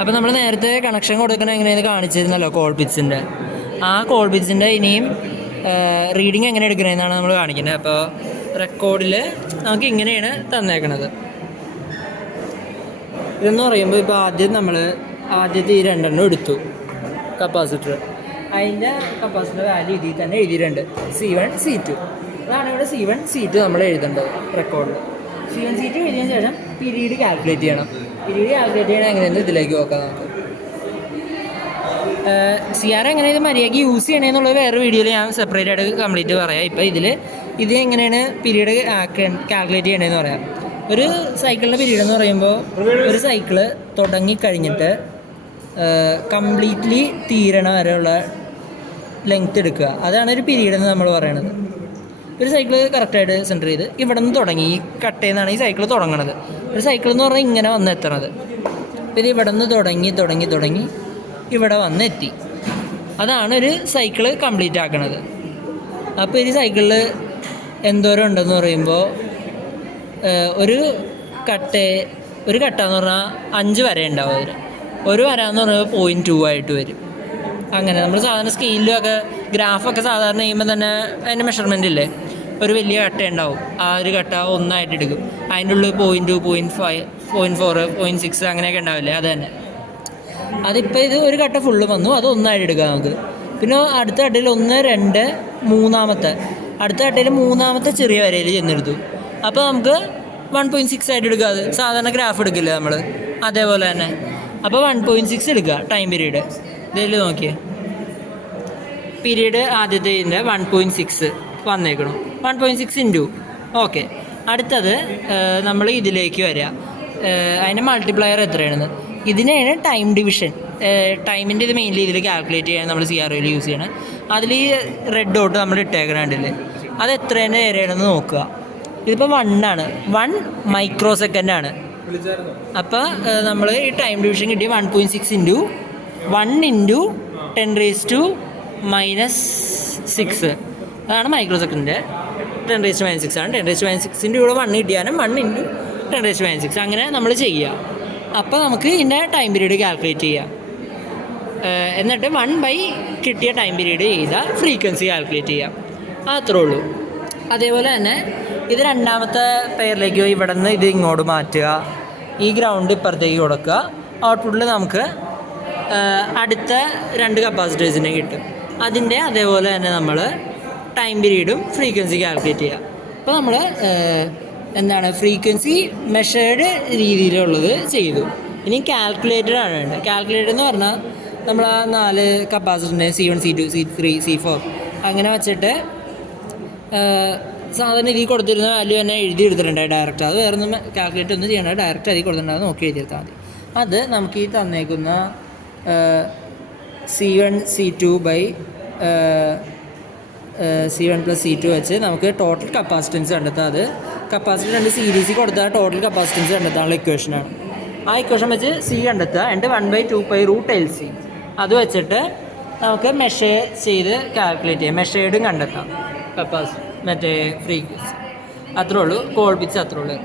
അപ്പോൾ നമ്മൾ നേരത്തെ കണക്ഷൻ കൊടുക്കണം എങ്ങനെയെന്ന് കാണിച്ചിരുന്നല്ലോ കോൾപിറ്റ്സിൻ്റെ. ആ കോൾപിറ്റ്സിൻ്റെ ഇനിയും റീഡിങ് എങ്ങനെ എടുക്കണമെന്നാണ് നമ്മൾ കാണിക്കുന്നത്. അപ്പോൾ റെക്കോർഡിൽ നമുക്ക് ഇങ്ങനെയാണ് തന്നേക്കണത്. ഇതെന്ന് പറയുമ്പോൾ ഇപ്പോൾ ആദ്യത്തെ ഈ രണ്ടെണ്ണം എടുത്തു കപ്പാസിറ്റർ. അതിൻ്റെ കപ്പാസിറ്റർ വാല്യൂ ഇതിൽ തന്നെ എഴുതിയിട്ടുണ്ട്, C1 C2. അതാണ് ഇവിടെ C1 C2 നമ്മൾ എഴുതേണ്ടത് റെക്കോർഡിൽ. C1 C2 എഴുതിയതിന് ശേഷം പീരീഡ് കാൽക്കുലേറ്റ് ചെയ്യണം. പീരീഡ് കാൽക്കുലേറ്റ് ചെയ്യണം എങ്ങനെയെന്ന് ഇതിലേക്ക് നോക്കാം നമുക്ക്. CR എങ്ങനെ ഇത് മര്യാദയ്ക്ക് യൂസ് ചെയ്യണമെന്നുള്ളത് വേറെ വീഡിയോയിൽ ഞാൻ സെപ്പറേറ്റ് ആയിട്ട് കംപ്ലീറ്റ് പറയാം. ഇപ്പോൾ ഇത് എങ്ങനെയാണ് പീരീഡ് കാൽക്കുലേറ്റ് ചെയ്യണമെന്ന് പറയാം. ഒരു സൈക്കിളിൻ്റെ പീരീഡ് എന്ന് പറയുമ്പോൾ ഒരു സൈക്കിള് തുടങ്ങിക്കഴിഞ്ഞിട്ട് കംപ്ലീറ്റ്ലി തീരണ വരെയുള്ള ലെങ്ത് എടുക്കുക. അതാണ് ഒരു പീരീഡ് എന്ന് നമ്മൾ പറയണത്. ഒരു സൈക്കിള് കറക്റ്റായിട്ട് സെൻറ്റർ ചെയ്ത് ഇവിടെ നിന്ന് തുടങ്ങി, ഈ കട്ടയിൽ നിന്നാണ് ഈ സൈക്കിൾ തുടങ്ങണത്. ഒരു സൈക്കിൾ എന്ന് പറഞ്ഞാൽ ഇങ്ങനെ വന്നെത്തണത്. അപ്പോൾ ഇത് ഇവിടെ നിന്ന് തുടങ്ങി ഇവിടെ വന്ന് എത്തി. അതാണ് ഒരു സൈക്കിള് കംപ്ലീറ്റ് ആക്കണത്. അപ്പോൾ ഈ സൈക്കിളിൽ എന്തോരം ഉണ്ടെന്ന് പറയുമ്പോൾ ഒരു കട്ട എന്ന് പറഞ്ഞാൽ 5 വര ഉണ്ടാവും. അതിൽ ഒരു വര എന്ന് പറയുമ്പോൾ 0.2 ആയിട്ട് വരും. അങ്ങനെ നമ്മൾ സാധാരണ സ്കെയിലൊക്കെ ഗ്രാഫൊക്കെ സാധാരണ ചെയ്യുമ്പോൾ തന്നെ അതിൻ്റെ മെഷർമെൻ്റ് ഇല്ലേ, ഒരു വലിയ കട്ട ഉണ്ടാവും. ആ ഒരു കട്ട 1 ആയിട്ട് എടുക്കും. അതിൻ്റെ ഉള്ളിൽ 0.2 0.5 0.4 0.6 അങ്ങനെയൊക്കെ ഉണ്ടാവില്ലേ, അത് തന്നെ. അതിപ്പോൾ ഇത് ഒരു കട്ട ഫുള്ള് വന്നു, അത് 1 ആയിട്ട് എടുക്കാം നമുക്ക്. പിന്നെ അടുത്ത കട്ടയിൽ 1 2 മൂന്നാമത്തെ അടുത്ത കട്ടയിൽ മൂന്നാമത്തെ ചെറിയ വരയിൽ ചെന്നെടുത്തു. അപ്പോൾ നമുക്ക് 1.6 ആയിട്ട് എടുക്കുക. അത് സാധാരണ ഗ്രാഫ് എടുക്കില്ലേ നമ്മൾ, അതേപോലെ തന്നെ. അപ്പോൾ 1.6 എടുക്കുക ടൈം പീരീഡ്. ഇതിൽ നോക്കിയേ, പീരീഡ് ആദ്യത്തെ ഇതിൻ്റെ 1.6 വന്നേക്കണം. 1.6 ഇൻറ്റു ഓക്കെ. അടുത്തത് നമ്മൾ ഇതിലേക്ക് വരിക, അതിൻ്റെ മൾട്ടിപ്ലയർ എത്രയാണെന്ന്. ഇതിനെയാണ് ടൈം ഡിവിഷൻ. ടൈമിൻ്റെ ഇത് മെയിൻലി ഇതിൽ കാൽക്കുലേറ്റ് ചെയ്യാൻ നമ്മൾ CROയിൽ യൂസ് ചെയ്യണം. അതിൽ ഈ റെഡ് ഡോട്ട് നമ്മൾ ഇട്ടേക്കണുണ്ടല്ലേ, അത് എത്രേൻ്റെ ഏരിയയാണെന്ന് നോക്കുക. ഇതിപ്പോൾ 1 ആണ്, 1 മൈക്രോ സെക്കൻഡാണ്. അപ്പോൾ നമ്മൾ ഈ ടൈം ഡിവിഷൻ കിട്ടിയ 1.6 ഇൻറ്റു 1 ഇൻറ്റു 10⁻⁻6 അതാണ് മൈക്രോ സെക്കൻഡിൻ്റെ. 10⁻⁻6 ആണ്. 10⁻⁻6 ഇവിടെ 1 കിട്ടിയാലും 1 ഇൻറ്റു 10⁻⁻6 അങ്ങനെ നമ്മൾ ചെയ്യുക. അപ്പോൾ നമുക്ക് ഇതിൻ്റെ ടൈം പീരീഡ് കാൽക്കുലേറ്റ് ചെയ്യാം. എന്നിട്ട് 1 കിട്ടിയ ടൈം പീരീഡ് ചെയ്താൽ ഫ്രീക്വൻസി കാൽക്കുലേറ്റ് ചെയ്യാം. അത്രേ ഉള്ളൂ. അതേപോലെ തന്നെ ഇത് രണ്ടാമത്തെ പെയറിലേക്ക് ഇവിടെ നിന്ന് ഇത് ഇങ്ങോട്ട് മാറ്റുക, ഈ ഗ്രൗണ്ട് ഇപ്പുറത്തേക്ക് കൊടുക്കുക. ഔട്ട്പുട്ടിൽ നമുക്ക് അടുത്ത 2 കപ്പാസിറ്റേഴ്സിനെ കിട്ടും. അതിൻ്റെ അതേപോലെ തന്നെ നമ്മൾ ടൈം പീരീഡും ഫ്രീക്വൻസി കാൽക്കുലേറ്റ് ചെയ്യുക. അപ്പോൾ നമ്മൾ ഫ്രീക്വൻസി മെഷേർഡ് രീതിയിലുള്ളത് ചെയ്തു. ഇനി കാൽക്കുലേറ്റഡ് ആണ് വേണ്ടത്. കാൽക്കുലേറ്റഡ് എന്ന് പറഞ്ഞാൽ നമ്മൾ ആ 4 കപ്പാസിറ്ററിൻ്റെ C1 C2 C3 C4 അങ്ങനെ വച്ചിട്ട് സാധാരണ ഇതിൽ കൊടുത്തിരുന്ന വാല്യൂ തന്നെ എഴുതി എടുത്തിട്ടുണ്ടായി ഡയറക്റ്റ്. അത് വേറെ ഒന്നും കാൽക്കുലേറ്റ് ഒന്നും ചെയ്യേണ്ട, ഡയറക്റ്റ് അതിൽ കൊടുത്തിട്ടുണ്ടാകും, നോക്കി എഴുതിയെടുത്താൽ മതി. അത് നമുക്ക് ഈ തന്നേക്കുന്ന C1 C2 C1 + C2 വെച്ച് നമുക്ക് ടോട്ടൽ കപ്പാസിറ്റൻസ് കണ്ടെത്താം. അത് കപ്പാസിറ്റർ 2 സീരീസിൽ കൊടുത്താൽ ടോട്ടൽ കപ്പാസിറ്റൻസ് കണ്ടെത്താനുള്ള ഇക്വേഷനാണ്. ആ ഇക്വേഷൻ വെച്ച് C കണ്ടെത്തുക. എന്നിട്ട് 1/2π√LC അത് വെച്ചിട്ട് നമുക്ക് മെഷർ ചെയ്ത് കാൽക്കുലേറ്റ് ചെയ്യാം. മെഷേർഡും കണ്ടെത്താം ഫ്രീക്വൻസി. അത്രേ ഉള്ളൂ. കോൾപിറ്റ്സ് അത്രേ ഉള്ളൂ.